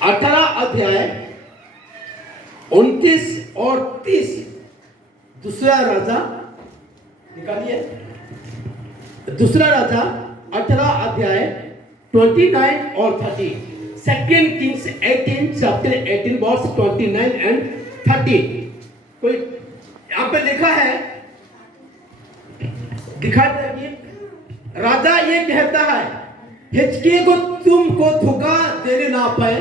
18 अध्याय 29 और 30। दूसरा राजा निकालिए। दूसरा राजा 18 अध्याय 29 और 30। Second Kings 18 chapter 18 verse 29 and 30। कोई यहाँ पे लिखा है, दिखाई देगी। राजा ये कहता है, हिजकिय्याह को तुमको धोखा देने ना पाए,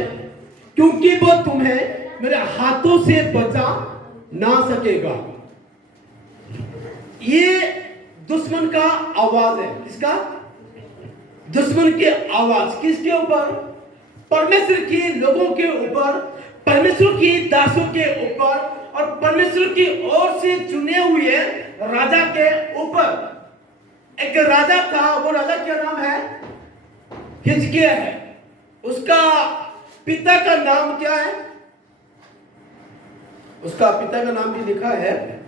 क्योंकि वो तुम्हें मेरे हाथों से बचा ना सकेगा। ये दुश्मन का आवाज है। किसका? दुश्मन की आवाज। किसके ऊपर? परमेश्वर के लोगों के ऊपर, परमेश्वर की दासों के ऊपर और परमेश्वर की ओर से चुने हुए राजा के ऊपर। एक राजा था, वो राजा क्या नाम है? हिजकिय्याह है। उसका पिता का नाम क्या है? उसका पिता का नाम भी लिखा है,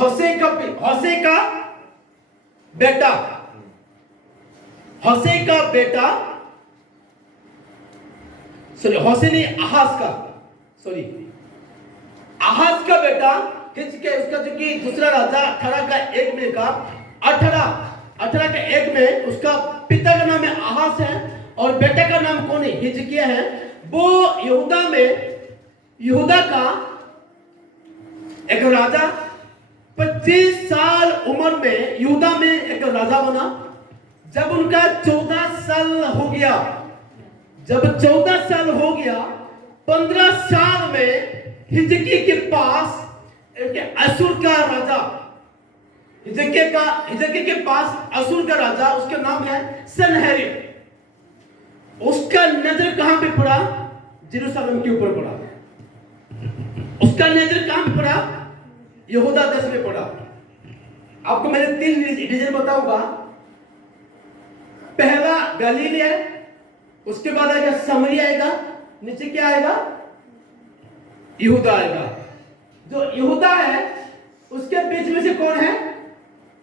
होशे का बेटा। होशे का बेटा, सॉरी होशे नहीं, आहाज का, सॉरी आहाज का बेटा हिजकिय्याह। उसका जो कि दूसरा राजा 18 का 1 में का 18 का 1 में उसका पिता का नाम है आहाज है और बेटे का नाम कौन है? हिजकिय्याह है। वो यहूदा का एक राजा 25 साल उम्र में यहूदा में एक राजा बना। जब उनका 14 साल हो गया, 15 साल में हिजकिय्याह के पास एक असुर का राजा, हिजकिय्याह के पास असुर का राजा, उसका नाम है सनहेरीब। उसका नजर कहां पे पड़ा? जेरूशलेम के ऊपर पड़ा। उसका नजर कहां पे पड़ा? यहूदा देश में पड़ा। आपको मैंने 3 रीजन बताऊंगा। पहला गलील है, उसके बाद आएगा समरिया आएगा, नीचे क्या आएगा? यहूदा आएगा। जो यहूदा है उसके बीच में से कौन है?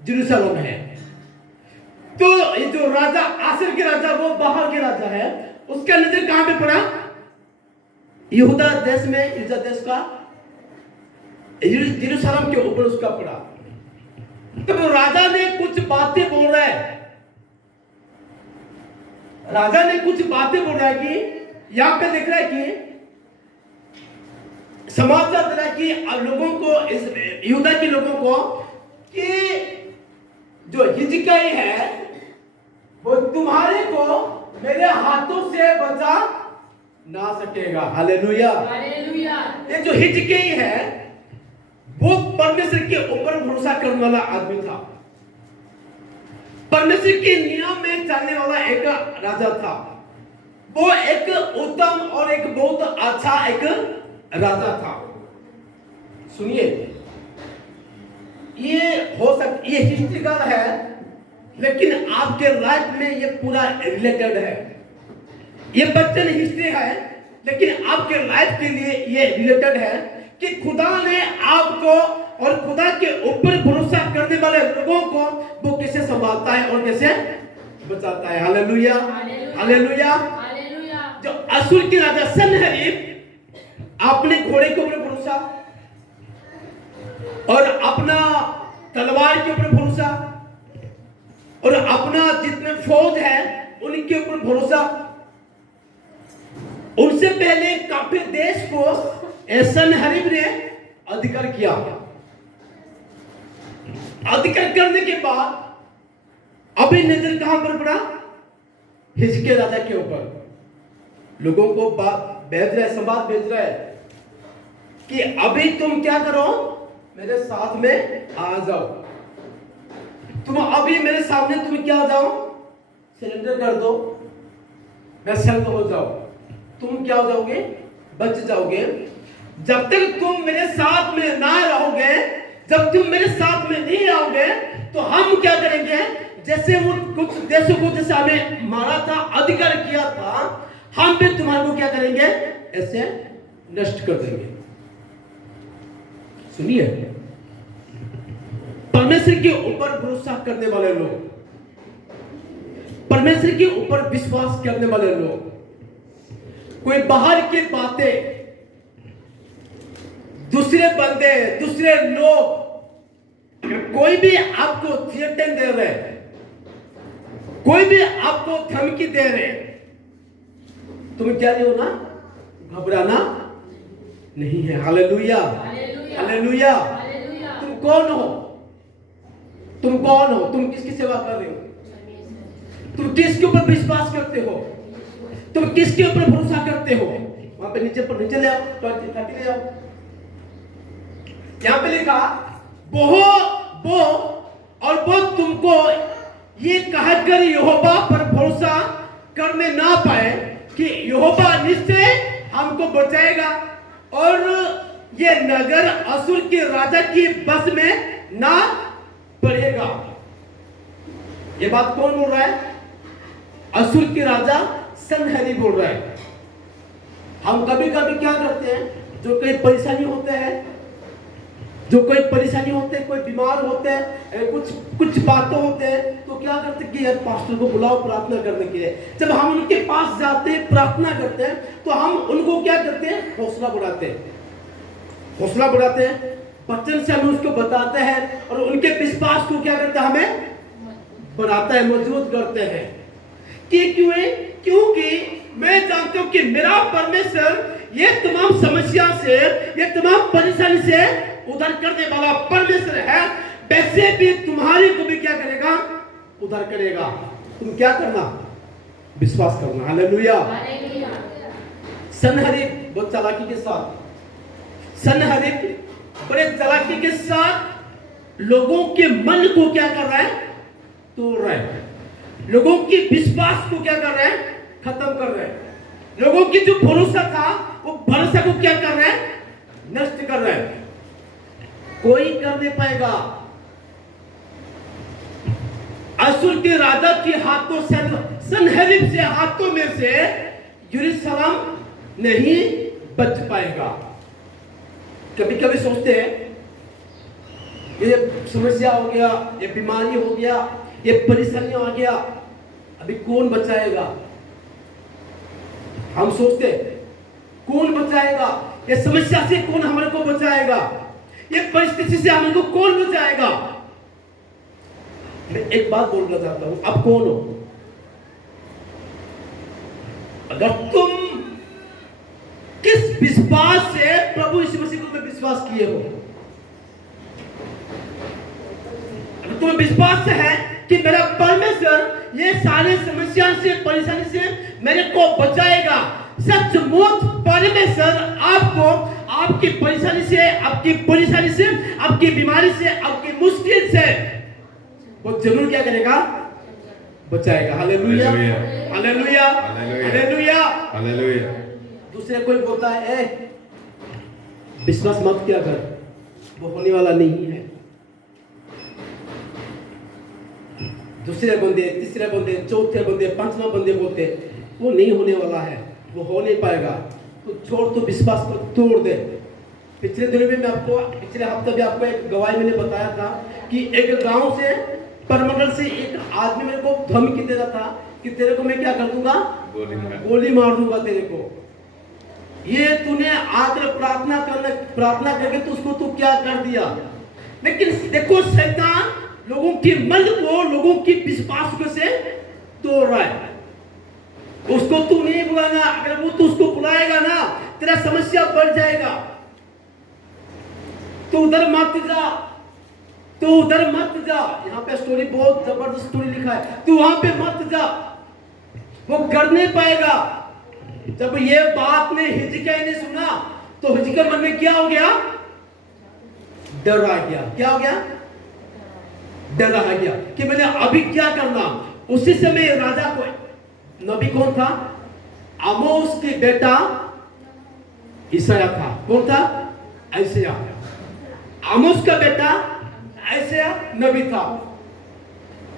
जेरूशलेम है। तो ये जो राजा आसर के राजा, वो बाहर के राजा है, उसका नजर कहां पे पड़ा? यहूदा देश में, यहूदा देश का जेरूशलेम के ऊपर उसका पड़ा। तब तो राजा ने कुछ बातें बोल रहा है, कि यहां पे देख रहा है कि समाचार दे रहा है कि लोगों को, इस यहूदा के लोगों को, कि जो हिजकिय्याह है वो तुम्हारे को मेरे हाथों से बचा ना सकेगा। Hallelujah, hallelujah. ये जो हिजकिय्याह है वो परमेश्वर के ऊपर भरोसा करने वाला आदमी था, परमेश्वर के नियम में चलने वाला एक राजा था। वो एक उत्तम और एक बहुत अच्छा एक राजा था। सुनिए, ये हिस्ट्रिकल है, लेकिन आपके लाइफ में ये पूरा रिलेटेड है। ये बच्चन हिस्ट्री है, लेकिन आपके लाइफ के लिए ये रिलेटेड है कि खुदा ने आपको और खुदा के ऊपर भरोसा करने वाले लोगों को वो कैसे संभालता है और कैसे बचाता है। Hallelujah, hallelujah. जो असुर के राजा सनहेरीब अपने घोड़े के ऊपर भरोसा और अपना तलवार के ऊपर भरोसा और अपना जितने फौज है उनके ऊपर भरोसा, उनसे पहले काफी देश को सनहेरीब ने अधिकार किया। अधिकार करने के बाद अभी नजर कहां पर पड़ा? हिजकिय्याह राजा के ऊपर। लोगों को भेज रहा है, संवाद भेज रहा है कि अभी तुम क्या करो, मेरे साथ में आ जाओ। तुम अभी मेरे सामने तुम क्या जाओ, सरेंडर कर दो, मैं सेल्फ हो जाओ। तुम क्या हो जाओगे? बच जाओगे। जब तक तुम मेरे साथ में ना रहोगे, जब तुम मेरे साथ में नहीं आओगे, तो हम क्या करेंगे? जैसे वो कुछ देशों को जैसे हमें मारा था, अधिकार किया था, हम भी तुम्हारे को क्या करेंगे? ऐसे नष्ट कर देंगे। सुनिए, परमेश्वर के ऊपर भरोसा करने वाले लोग, परमेश्वर के ऊपर विश्वास करने वाले लोग, कोई बाहर की बातें, दूसरे बंदे, दूसरे लोग, कोई भी आपको थ्रेटन दे रहे, कोई भी आपको धमकी दे रहे, तुम क्या नहीं होना, घबराना नहीं है। Hallelujah, hallelujah. तुम कौन हो? तुम कौन हो? तुम किसकी सेवा कर रहे हो? तुम किसके ऊपर विश्वास करते हो? तुम किसके ऊपर भरोसा करते हो? वहां पे नीचे पर नीचे ले आओ, तो ले आओ। यहां पे लिखा वो और वो तुमको ये कहकर यहोवा पर भरोसा करने ना पाए कि यहोवा निश्चय हमको बचाएगा और ये नगर असुर के राजा की बस में ना पड़ेगा। ये बात कौन बोल रहा है? असुर के राजा सनहेरीब बोल रहा है। हम कभी कभी क्या करते हैं, जो कोई परेशानी होते हैं, कोई बीमार होते हैं, कुछ बातें होते हैं, तो क्या करते हैं कि यार पास्टर को बुलाओ प्रार्थना करने के लिए। जब हम उनके पास जाते हैं, प्रार्थना करते हैं, तो हम उनको क्या करते हैं? हौसला बढ़ाते हैं, वचन से हम उसको बताते हैं और उनके विश्वास को क्या करते हैं? हमें बढ़ाता है, मजबूत करते हैं। क्योंकि मैं जानता हूं कि मेरा परमेश्वर ये तमाम समस्या से, ये तमाम परेशानी से उद्धार करने वाला परमेश्वर है। वैसे भी तुम्हारी को भी क्या करेगा? उद्धार करेगा। तुम क्या करना? विश्वास करना। हालेलुया। सनहेरीब बहुत चालाकी के साथ, बड़े चालाकी के साथ लोगों के मन को क्या कर रहा है? तोड़ रहा है। लोगों की विश्वास को क्या कर रहा है? खत्म कर रहा है। लोगों की जो भरोसा था, वो भरोसा को क्या कर रहा है? नष्ट कर रहा है। कोई कर नहीं पाएगा। असुर के राजा के हाथों से, सनहेरीब से हाथों में से यरूशलेम नहीं बच पाएगा। कभी कभी सोचते हैं ये समस्या हो गया, ये बीमारी हो गया, ये परेशानी आ गया, अभी कौन बचाएगा? हम सोचते कौन बचाएगा? ये समस्या से कौन हमारे को बचाएगा? ये परिस्थिति से हमको कौन बचाएगा? मैं एक बात बोलना चाहता हूं, आप कौन हो? अगर तुम किस विश्वास से प्रभु यीशु मसीह को विश्वास किए हो, अगर तुम्हें विश्वास है कि मेरा परमेश्वर ये सारे समस्या से, परेशानी से मेरे को बचाएगा, सचमुच परमेश्वर आपको आपकी परेशानी से, आपकी बीमारी से, आपकी मुश्किल से वो जरूर क्या करेगा? बचाएगा। Hallelujah, hallelujah, hallelujah, hallelujah. दूसरे कोई बोलता है विश्वास मत किया कर, वो होने वाला नहीं है। दूसरे बंदे, तीसरे बंदे, चौथे बंदे, पांचवा बंदे बोलते वो नहीं होने वाला है, वो हो नहीं पाएगा, तो छोड़, तो विश्वास को तोड़ दे। पिछले दिनों में पिछले हफ्ते भी आपको एक गवाही मैंने बताया था कि एक गांव से, परमंडल से एक आदमी मेरे को धमकी दे रहा था कि तेरे को मैं क्या कर दूंगा? गोली मार दूंगा तेरे को। ये तूने आकर प्रार्थना करके तो उसको तू क्या कर दिया? लेकिन देखो, शैतान लोगों के मन को, लोगों की विश्वास को से तोड़ रहा है। उसको तू नहीं बुलाना, अगर वो तू उसको बुलाएगा ना, तेरा समस्या बढ़ जाएगा। तो उधर मत जा, यहाँ पे स्टोरी बहुत जबरदस्त स्टोरी लिखा है, तू वहां पे मत जा, वो कर नहीं पाएगा। जब ये बात ने हिजकिय्याह ने सुना, तो हिजकिय्याह मन में क्या हो गया? डर आ गया। क्या हो गया? डर आ गया कि मैंने अभी क्या करना। उसी समय राजा को, नबी कौन था? आमोस के बेटा ईसाया था। कौन था? ऐसाया। आमोस का बेटा ऐसाया नबी था।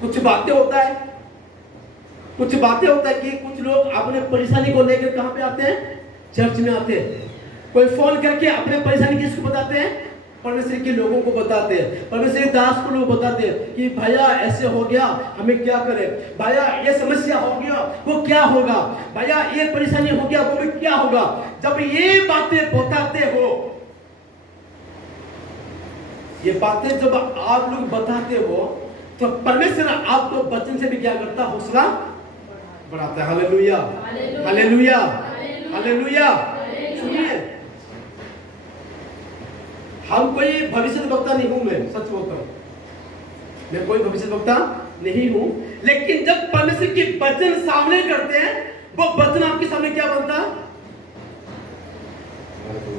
कुछ बातें होता है कि कुछ लोग अपने परेशानी को लेकर कहां पे आते हैं? चर्च में आते हैं। कोई फोन करके अपने परेशानी किसको बताते हैं? परमेश्वर के लोगों को बताते हैं, परमेश्वर के दास को लोग बताते हैं कि भैया ऐसे हो गया, हमें क्या करें, भैया ये समस्या हो गया, वो क्या होगा, भैया ये परेशानी हो गया, वो भी क्या होगा। जब ये बातें बताते हो, ये बातें जब आप लोग बताते हो, तो परमेश्वर आपको वचन से भी क्या करता, हौसला बढ़ाता है। Hallelujah, hallelujah, hallelujah. सुनिए, हम कोई भविष्यवक्ता नहीं हूं, मैं सच बोलता हूं, मैं कोई भविष्यवक्ता नहीं हूं, लेकिन जब परमेश्वर के वचन सामने करते हैं, वो वचन आपके सामने क्या बनता,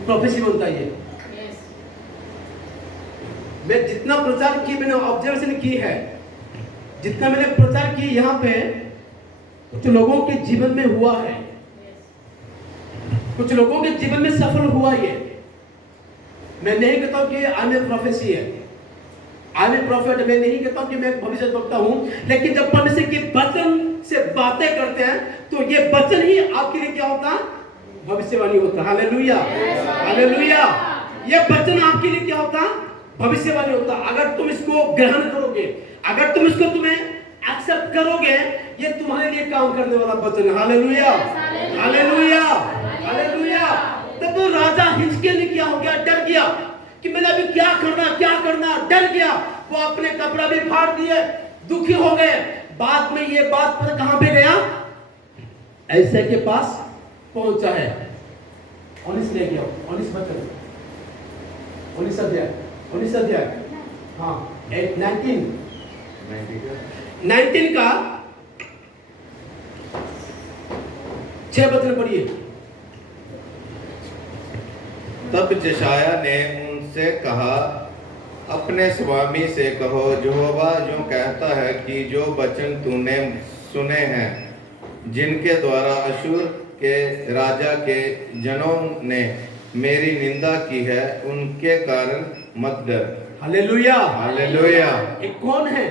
प्रोफेसी बनता है। मैं जितना प्रचार की, मैंने ऑब्जर्वेशन की है, जितना मैंने प्रचार की यहाँ पे, कुछ लोगों के जीवन में हुआ है, कुछ लोगों के जीवन में सफल हुआ ये। मैं नहीं कहता हूं कि आई एम प्रोफेसी है, आई एम प्रॉफिट, मैं नहीं कहता हूं कि मैं भविष्यवक्ता हूं, लेकिन जब परमेश्वर के वचन से बातें करते हैं, तो ये वचन ही आपके लिए क्या होता, भविष्यवाणी होता। Hallelujah, hallelujah. ये वचन आपके लिए क्या होता, भविष्यवाणी होता। अगर तुम इसको ग्रहण करोगे, अगर तुम इसको तुम्हें एक्सेप्ट करोगे, ये तुम्हारे लिए काम करने वाला वचन है। Hallelujah, hallelujah, hallelujah. तब तो राजा हिजकिय्याह ने क्या हो गया, डर गया कि मैंने अभी क्या करना, डर गया। वो अपने कपड़ा भी फाड़ दिए, दुखी हो गए। बाद में ये बात पर कहां पे गया, ऐसे के पास पहुंचा है। 19 ले गया, 19 वचन, 19 अध्याय, हाँ 19 का 6 वचन पढ़िए। तब जशाया ने उनसे कहा, अपने स्वामी से कहो, यहोवा यूं कहता है कि जो वचन तूने सुने हैं, जिनके द्वारा अशूर के राजा के जनों ने मेरी निंदा की है, उनके कारण मत डर। Hallelujah, hallelujah. ये कौन है,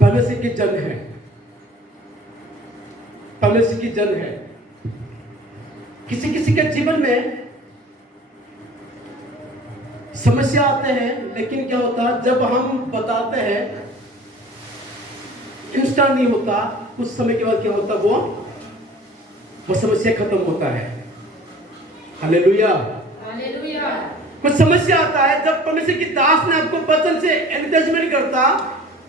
परमेश्वर की जन है, परमेश्वर की जन है। किसी किसी के जीवन में समस्या आते हैं, लेकिन क्या होता, जब हम बताते हैं, इंस्टेंट नहीं होता, कुछ समय के बाद क्या होता, वो समस्या खत्म होता है। Hallelujah, hallelujah. कुछ समस्या आता है, जब परमेश्वर की दास ने आपको वचन से एनकरेजमेंट करता,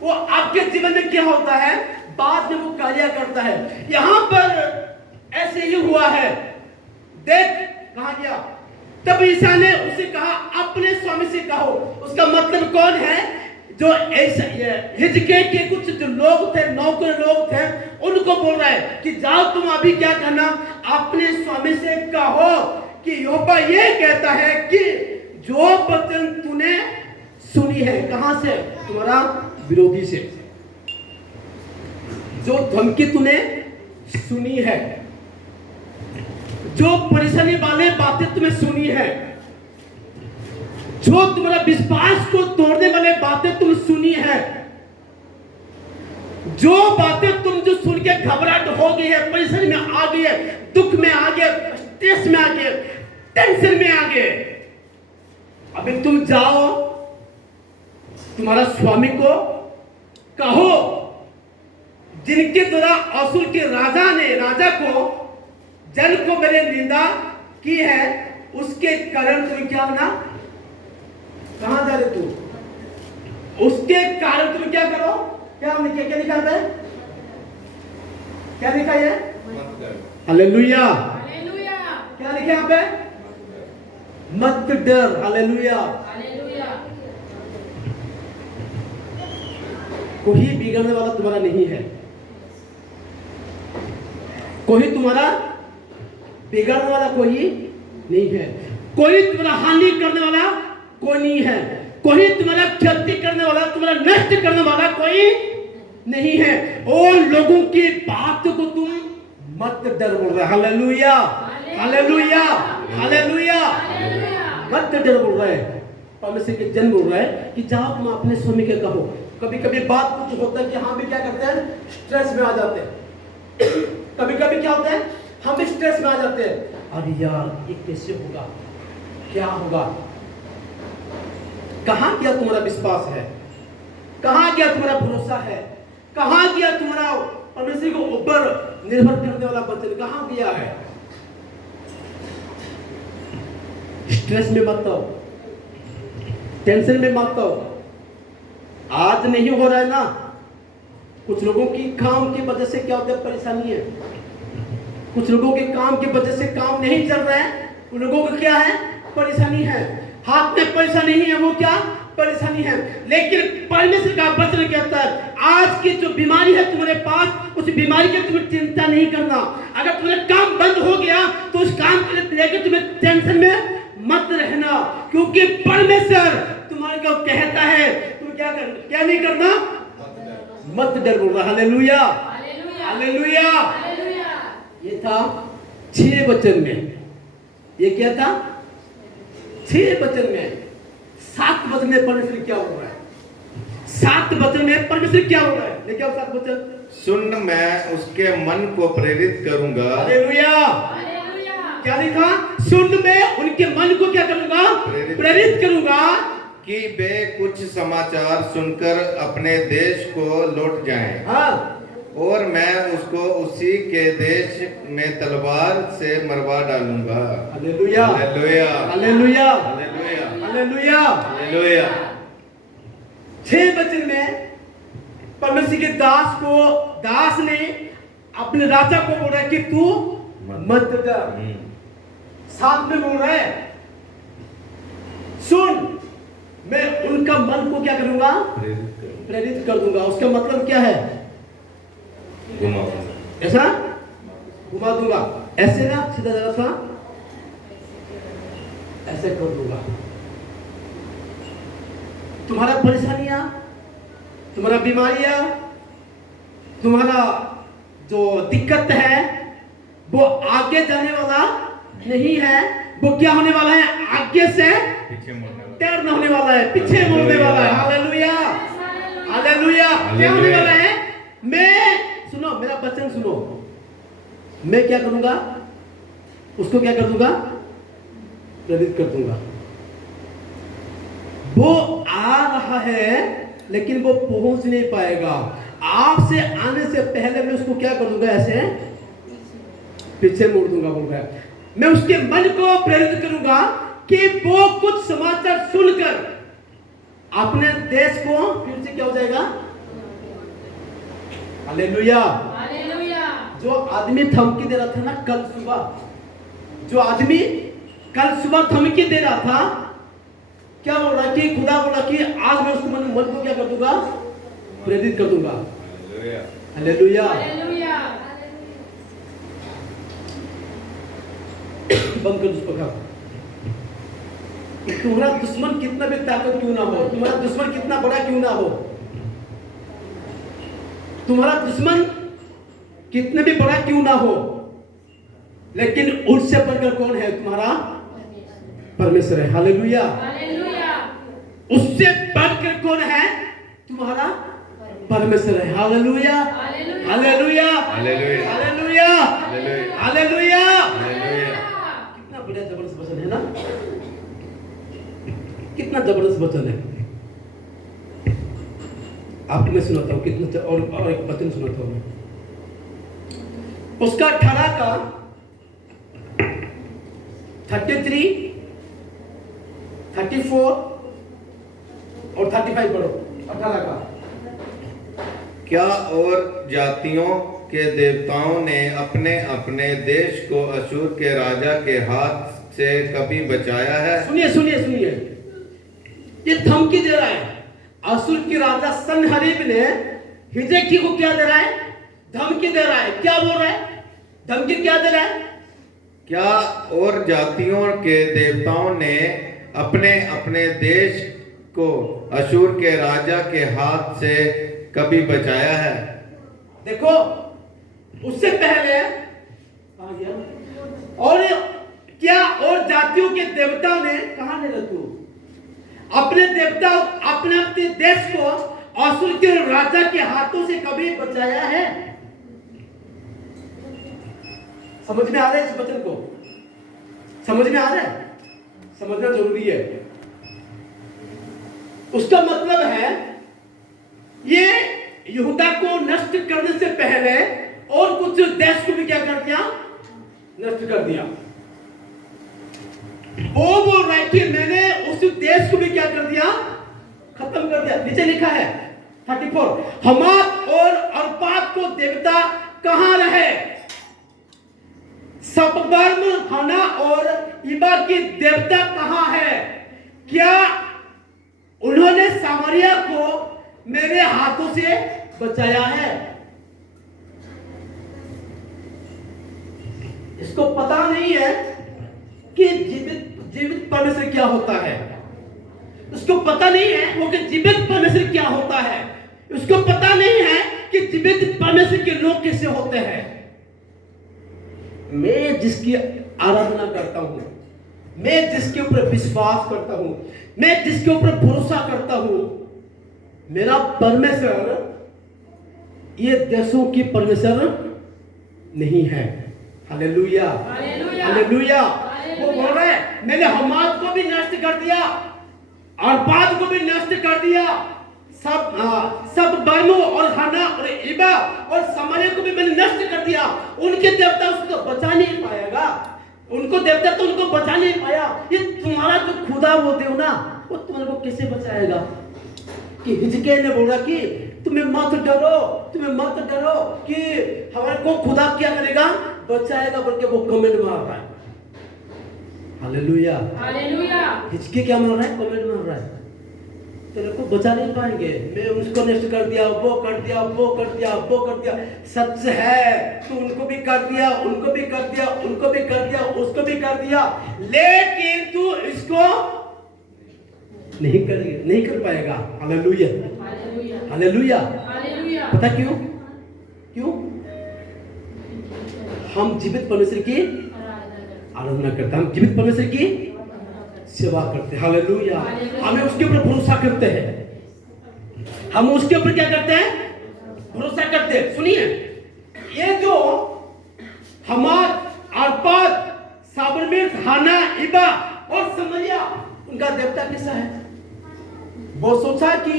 वो आपके जीवन में क्या होता है, बाद में वो कार्य करता है। यहां पर ऐसे ही हुआ है। देख कहां गया, तब ईसा ने उसे कहा, अपने स्वामी से कहो। उसका मतलब कौन है, जो ऐसा हिजकिय्याह के कुछ जो लोग थे, नौकर लोग थे, उनको बोल रहा है कि जाओ तुम अभी क्या करना, अपने स्वामी से कहो कि यहोवा ये कहता है कि जो वचन तूने सुनी है, कहां से, तुम्हारा विरोधी से, जो धमकी तूने सुनी है, जो परेशानी वाले बातें तुम्हें सुनी है, जो तुम्हारा विश्वास को तोड़ने वाले बातें तुम सुनी है, जो बातें तुम जो सुन के घबराहट हो गई है, परेशानी में आ गई है, दुख में आ गए, स्ट्रेस में आ गए, टेंशन में आ गए, अभी तुम जाओ, तुम्हारा स्वामी को कहो, जिनके द्वारा असूर के राजा को जन को मेरे निंदा की है, उसके कारण तुम क्या होना, कहां जा रहे तू, उसके कारण तुम क्या करो, क्या लिखा है, क्या लिखा है, हालेलुया, हालेलुया। क्या लिखा यहाँ पे, मत डर। Hallelujah, hallelujah. कोई बिगड़ने वाला तुम्हारा नहीं है, कोई तुम्हारा बिगड़ने वाला कोई नहीं है, कोई तुम्हारा हानि करने वाला कोई नहीं है, कोई तुम्हारा क्षति करने वाला, तुम्हारा नष्ट करने वाला कोई नहीं है। और लोगों की बात को तुम मत डर बोल रहे। Hallelujah, hallelujah, hallelujah. मत डर बोल रहे, परमेश्वर के जन बोल रहे हैं कि जाओ तुम अपने स्वामी के कहो। कभी कभी बात कुछ होता है कि हम भी क्या करते हैं, स्ट्रेस में आ जाते हैं। कभी कभी क्या होता है, हम भी स्ट्रेस में आ जाते हैं, अरे यार ये कैसे होगा, क्या होगा, कहां गया तुम्हारा विश्वास है? कहां गया तुम्हारा भरोसा है? कहां गया तुम्हारा परमेश्वर के ऊपर निर्भर करने वाला वचन? कहां गया है? स्ट्रेस में मत हो, टेंशन में मत हो। आज नहीं हो रहा है ना, कुछ लोगों की काम की वजह से क्या होता है, परेशानी है। कुछ लोगों के काम की वजह से काम नहीं चल रहा है, उन लोगों को क्या है, परेशानी है। हाथ में पैसा नहीं है, वो क्या परेशानी है। लेकिन परमेश्वर का वचन कहता है आज की जो बीमारी है तुम्हारे पास, उस बीमारी की तुम्हें चिंता नहीं करना। अगर तुम्हारा काम बंद हो गया तो उस काम के लेकर तुम्हें टेंशन में मत रहना, क्योंकि परमेश्वर तुम्हारे को कहता है तुम क्या नहीं करना, मत डर। बोल रहा हालेलुया, हालेलुया। ये था 6 वचन में। ये क्या था? 6 वचन में। 7 वचन में परमेश्वर क्या हो रहा है? 7 वचन में परमेश्वर क्या हो रहा है? लेकिन 7 वचन सुन, मैं उसके मन को प्रेरित करूंगा। हालेलुया। क्या लिखा? सुन, मैं उनके मन को क्या करूंगा, प्रेरित करूंगा कि वे कुछ समाचार सुनकर अपने देश को लौट जाएं। हाँ, और मैं उसको उसी के देश में तलवार से मरवा डालूंगा। Hallelujah, hallelujah, hallelujah, hallelujah, hallelujah. Hallelujah. 6 वचन में परमेश्वर के दास ने अपने राजा को बोला कि तू मत डर। साथ में बोल रहा है सुन, मैं उनका मन को क्या करूंगा, प्रेरित कर दूंगा। उसका मतलब क्या है? ऐसा घुमा दूंगा, ऐसे ना, सीधा जरा सा ऐसे कर दूंगा। तुम्हारा परेशानियां, तुम्हारा बीमारियां, तुम्हारा जो दिक्कत है वो आगे जाने वाला नहीं है, वो क्या होने वाला है, आगे से टर्न होने वाला है, पीछे मोड़ने वाला है। Hallelujah, hallelujah. क्या होने वाला है? मैं, सुनो मेरा वचन सुनो, मैं क्या करूंगा, उसको क्या कर दूंगा, प्रेरित कर दूंगा। वो आ रहा है लेकिन वो पहुंच नहीं पाएगा। आपसे आने से पहले मैं उसको क्या कर दूंगा, ऐसे पीछे मोड़ दूंगा। बोल रहा है मैं उसके मन को प्रेरित करूंगा कि वो कुछ समाचार सुनकर अपने देश को फिर से क्या हो जाएगा। Hallelujah, hallelujah. जो आदमी धमकी दे रहा था ना कल सुबह, जो आदमी कल सुबह धमकी दे रहा था, क्या बोल रहा कि खुदा बोला कि आज मैं उसको मन को क्या कर दूंगा, प्रेरित कर दूंगा। Hallelujah, hallelujah. बंद कर उसको। तुम्हारा दुश्मन कितना भी ताकत क्यों ना हो, तुम्हारा दुश्मन कितना बड़ा क्यों ना हो, तुम्हारा दुश्मन कितने भी बड़ा क्यों ना हो, लेकिन उससे बढ़कर कौन है, तुम्हारा परमेश्वर है। Hallelujah, hallelujah. उससे बढ़कर कौन है, तुम्हारा परमेश्वर है। Hallelujah, hallelujah, hallelujah, hallelujah, hallelujah. कितना बढ़िया जबरदस्त वचन है ना, कितना जबरदस्त वचन है। आपको मैं सुनाता हूँ कितना, और एक वचन सुनाता हूँ। उसका 18 का 33, 34 और 35 पढ़ो। 18 का, क्या और जातियों के देवताओं ने अपने अपने देश को अशूर के राजा के हाथ से कभी बचाया है? सुनिए सुनिए सुनिए, ये धमकी दे रहा है। अशूर के राजा सनहरीब ने हिजकिय्याह को क्या दे रहा है, धमकी दे रहा है। क्या बोल रहा है, धमकी क्या दे रहा है? क्या और जातियों के देवताओं ने अपने अपने देश को अशूर के राजा के हाथ से कभी बचाया है? देखो, उससे पहले आ गया, और क्या और जातियों के देवताओं ने, कहां ले तू, अपने देवता अपने अपने देश को अशूर के राजा के हाथों से कभी बचाया है? समझ में आ रहा है इस वचन को? समझ में आ रहा है? समझना जरूरी है। उसका मतलब है ये यहूदा को नष्ट करने से पहले और कुछ देश को भी क्या कर दिया, नष्ट कर दिया। वो बोल रहा है कि मैंने उस देश को भी क्या कर दिया, खत्म कर दिया। नीचे लिखा है 34, हमात और अर्पाद को देवता कहां रहे, सबबर्म, हना और इबा की देवता कहां है, क्या उन्होंने सामरिया को मेरे हाथों से बचाया है। इसको पता नहीं है कि जीवित परमेश्वर क्या होता है। उसको पता नहीं है वो कि जीवित परमेश्वर क्या होता है। उसको पता नहीं है कि जीवित परमेश्वर के लोग कैसे होते हैं। मैं जिसकी आराधना करता हूं, मैं जिसके ऊपर विश्वास करता हूं, मैं जिसके ऊपर भरोसा करता हूं, मेरा परमेश्वर ये देशों की परमेश्वर नहीं है। Hallelujah, hallelujah. वो बोल रहे हैं मैंने हमाद को भी नष्ट कर दिया, अर्पाद को भी नष्ट कर दिया, सब बर्मो और हना और इबा और समरिया को भी मैंने नष्ट कर दिया। उनके देवता उसको बचा नहीं पाएगा, उनको देवता तो उनको बचा नहीं पाया। ये तुम्हारा जो खुदा बोलते हो ना, वो तुम्हारे को कैसे बचाएगा। कि हिजकिय्याह ने बोला कि तुम्हें मत डरो, तुम्हें मत डरो कि हमारे को खुदा क्या करेगा, बचाएगा, बल्कि वो कमेंट मार रहा है। Hallelujah, hallelujah. हिजकिय्याह क्या मार रहा है, कमेंट मार रहा है, तेरे को बचा नहीं पाएंगे, मैं उसको नष्ट कर दिया, वो कर दिया, वो कर दिया, वो कर दिया। सच है, तू उनको भी कर दिया, उनको भी कर दिया, उनको भी कर दिया, उसको भी कर दिया, लेकिन तू इसको नहीं कर पाएगा। Hallelujah, hallelujah, hallelujah. पता क्यों? हम जीवित परमेश्वर की आराधना करते हैं, हम जीवित परमेश्वर की सेवा करते हैं। हालेलुया। हमें उसके ऊपर भरोसा करते हैं, हम उसके ऊपर क्या करते हैं, भरोसा करते हैं। सुनिए, ये जो हमाद, अर्पाद, साबरमीर, हाना, इबा और समरिया, उनका देवता कैसा है। वो सोचा कि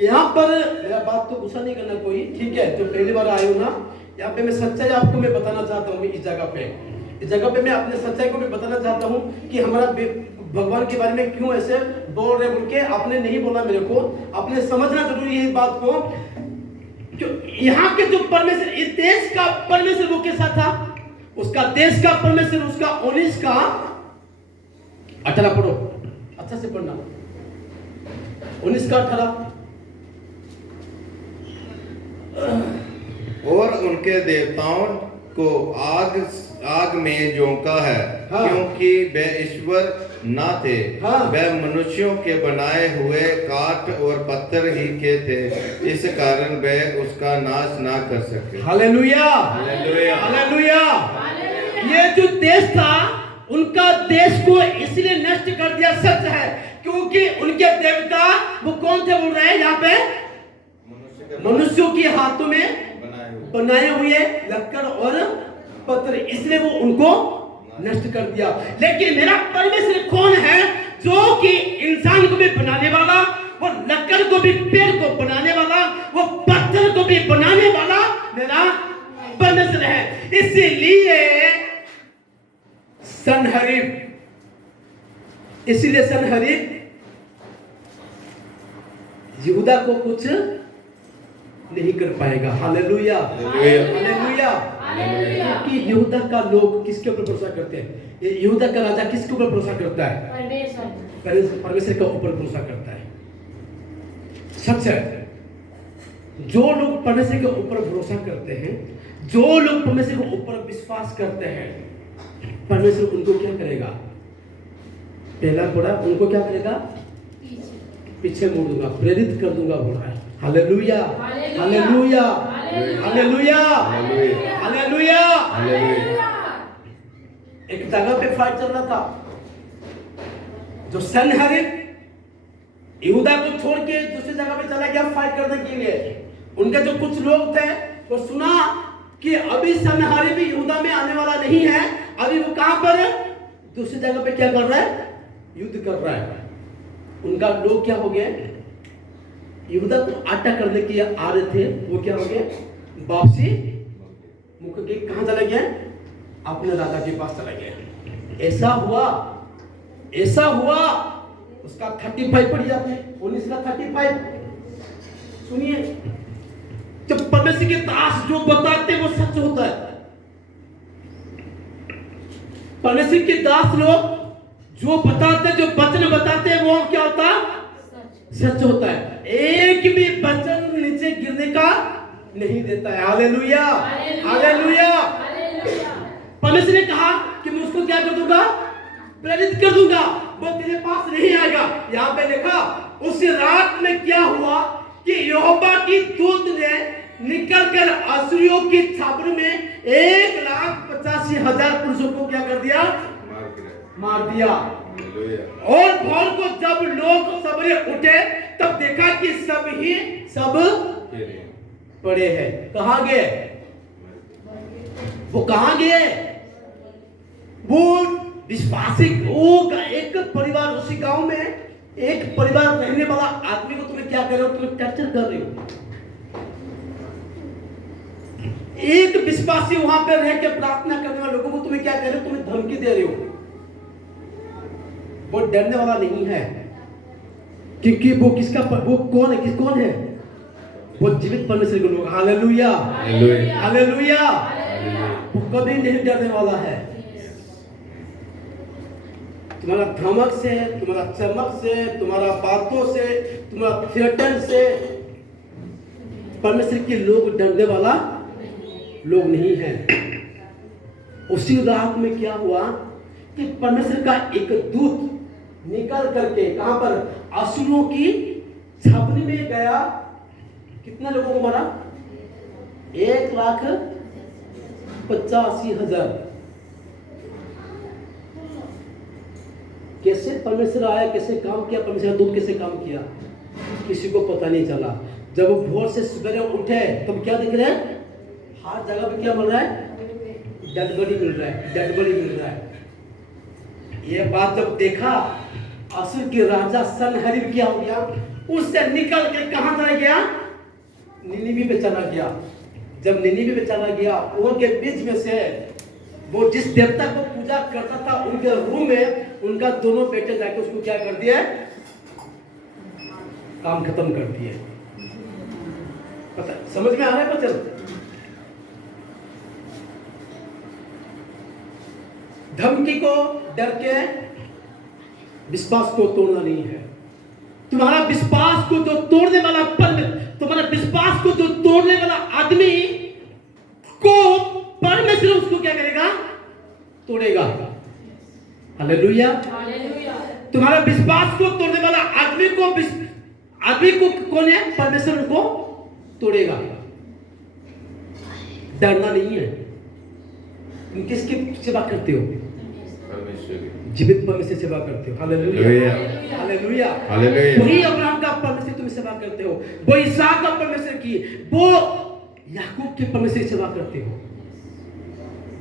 यहाँ पर, मेरा बात तो गुस्सा नहीं करना कोई, ठीक है, जो पहली बार आए हो ना, यहाँ पे मैं सच्चाई आपको मैं बताना चाहता हूँ। इस जगह पे मैं अपने सच्चाई को भी बताना चाहता हूँ कि हमारा भगवान के बारे में क्यों ऐसे बोल रहे बोल के आपने नहीं बोला, मेरे को आपने समझना जरूरी है इस बात को। जो यहाँ के जो परमेश्वर, इस देश का परमेश्वर वो कैसा था, उसका देश का परमेश्वर, उसका 19 का 18 पढ़ो, अच्छा से पढ़ना, 19 का 18। और उनके देवताओं को आग में झोंका है, हाँ। क्योंकि वे ईश्वर ना थे, हाँ। वे मनुष्यों के बनाए हुए काठ और पत्थर ही के थे, इस कारण वे उसका नाश ना कर सके। Hallelujah, hallelujah, hallelujah. ये जो देश था, उनका देश को इसलिए नष्ट कर दिया, सच है, क्योंकि उनके देवता वो कौन थे बोल रहे हैं यहाँ पे, मनुष्यों के हाथों में बनाए हुए लक्कड़ और पत्थर, इसलिए वो उनको नष्ट कर दिया। लेकिन मेरा परमेश्वर कौन है, जो कि इंसान को भी बनाने वाला, वो लक्कड़ को भी, पेड़ को बनाने वाला, वो पत्थर को भी बनाने वाला मेरा परमेश्वर है। इसीलिए सनहरीब यहूदा को कुछ नहीं कर पाएगा। Hallelujah, hallelujah, hallelujah. कि यहूदा का लोग किसके ऊपर भरोसा करते हैं, ये यहूदा का राजा किसके ऊपर भरोसा करता है, परमेश्वर के ऊपर भरोसा करता है। सच है, जो लोग परमेश्वर के ऊपर भरोसा करते हैं, जो लोग परमेश्वर के ऊपर विश्वास करते हैं, परमेश्वर उनको क्या करेगा, पहला पढ़ा, उनको क्या करेगा, पीछे मोड़ दूंगा, प्रेरित कर दूंगा बोल रहा है। Hallelujah, hallelujah, hallelujah, hallelujah. एक जगह पे फाइट चल रहा था, जो सनहरीब यहूदा को छोड़ के दूसरी जगह पे चला गया फाइट करने के लिए। उनके जो कुछ लोग थे, वो सुना कि अभी सनहरीब यहूदा में आने वाला नहीं है, अभी वो कहां पर है, दूसरी जगह पे क्या कर रहा है, युद्ध कर रहा है। उनका लोग क्या हो गए, यहूदा को आटा करने के लिए आ रहे थे, वो क्या हो गए? वापसी मुख के कहां चले गए? अपने राजा के पास चले गए। ऐसा हुआ उसका 35 पढ़िए आपने, 19 का 35 सुनिए। जब परमेश्वर के दास जो बताते वो सच होता है। परमेश्वर के दास लोग जो बताते, जो वचन बताते हैं, वो क्या होता है? सच होता है। एक भी वचन नीचे गिरने का नहीं देता है। Hallelujah, hallelujah. परमेश्वर ने कहा कि मैं उसको क्या कर दूंगा? प्रेरित कर दूंगा, वो तेरे पास नहीं आएगा। यहाँ पे लिखा उस रात में क्या हुआ कि यहोवा की दूत ने निकलकर अश्शूरियों की छावनी में 1,85,000 पुरुषों को क्या कर दिया? मार दिया। और भोर को जब लोग सवेरे उठे तब देखा कि सब पड़े हैं। कहां गए वो? कहां गए वो? विश्वासी एक परिवार, उसी गांव में एक परिवार रहने वाला आदमी को तुम्हें क्या कर रहे हो? तुम्हें टर्चर कर रहे हो। एक विश्वासी वहां पे रह के प्रार्थना करने वाले लोगों को तुम्हें क्या कर रहे हो? तुम्हें धमकी दे रहे हो। वो डरने वाला नहीं है, क्योंकि वो कौन है? वो जीवित परमेश्वर के लोग। Hallelujah, hallelujah. वो कभी नहीं डरने वाला है। तुम्हारा धमक से, तुम्हारा चमक से, तुम्हारा बातों से, तुम्हारा थ्रेटन से परमेश्वर के लोग डरने वाला लोग नहीं है। उसी रात में क्या हुआ कि परमेश्वर का एक दूत निकल करके कहां पर? अश्शूरियों की छावनी में गया। कितने लोगों को मारा? 1,85,000। कैसे परमेश्वर आया, कैसे काम किया परमेश्वर का दूत, कैसे काम किया किसी को पता नहीं चला। जब वो भोर से सवेरे उठे तब क्या दिख रहा है? हर जगह पे क्या मिल रहा है? डेड बॉडी मिल रहा है। ये बात जब देखा अश्शूर के राजा सनहेरीब क्या हो गया? उससे निकल के कहां चला गया? निनिवे पे चला गया। जब निनिवे पे चला गया, उनके बीच में से वो जिस देवता को पूजा करता था, उनके रूम में उनका दोनों बेटे जाके उसको क्या कर दिया? काम खत्म कर दिए। पता समझ में आ रहा है? बच्चों, धमकी को डर के विश्वास को तोड़ना नहीं है। तुम्हारा विश्वास को जो तोड़ने वाला तुम्हारा विश्वास को जो तोड़ने वाला आदमी को परमेश्वर उसको क्या करेगा? तोड़ेगा। हालेलुया, तुम्हारा विश्वास को तोड़ने वाला आदमी को कौन है? परमेश्वर को तोड़ेगा। डरना नहीं है। तुम किसकी सेवा करते हो? जीवित परमेश्वर सेवा करते हो। Hallelujah, hallelujah, hallelujah. वही अब्राहम का परमेश्वर तुम सेवा करते हो, वो इसहाक का परमेश्वर की, वो याकूब के परमेश्वर की सेवा करते हो।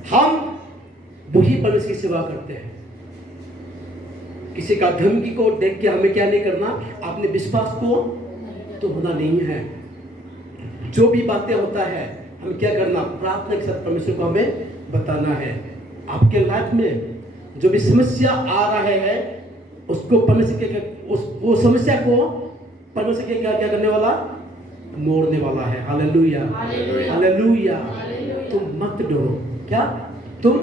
हम वही परमेश्वर की सेवा करते हैं। किसी का धमकी को देख के हमें क्या नहीं करना? अपने विश्वास को तो होना नहीं है। जो भी बातें होता है हमें क्या करना? प्रार्थना के साथ परमेश्वर को हमें बताना है। आपके लाइफ में जो भी समस्या आ रहा है उसको परमेश्वर के वो समस्या को परमेश्वर के क्या करने वाला? मोड़ने वाला है। Hallelujah, hallelujah. तुम मत डरो। क्या? तुम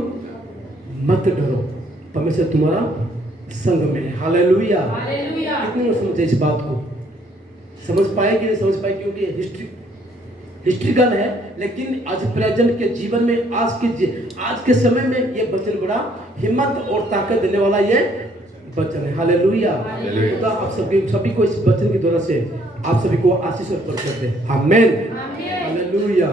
मत डरो, परमेश्वर तुम्हारा संग में है। हालेलुया, कितने लोग समझे इस बात को? समझ पाए कि नहीं समझ पाए? क्योंकि हिस्ट्रिकल है, लेकिन आज प्रेजेंट के जीवन में, आज के समय में ये वचन बड़ा हिम्मत और ताकत देने वाला ये वचन है। हालेलुया। खुदा आप सभी को इस वचन के द्वारा से आप सभी को आशीष प्रदान करते हैं। आमीन, हालेलुया।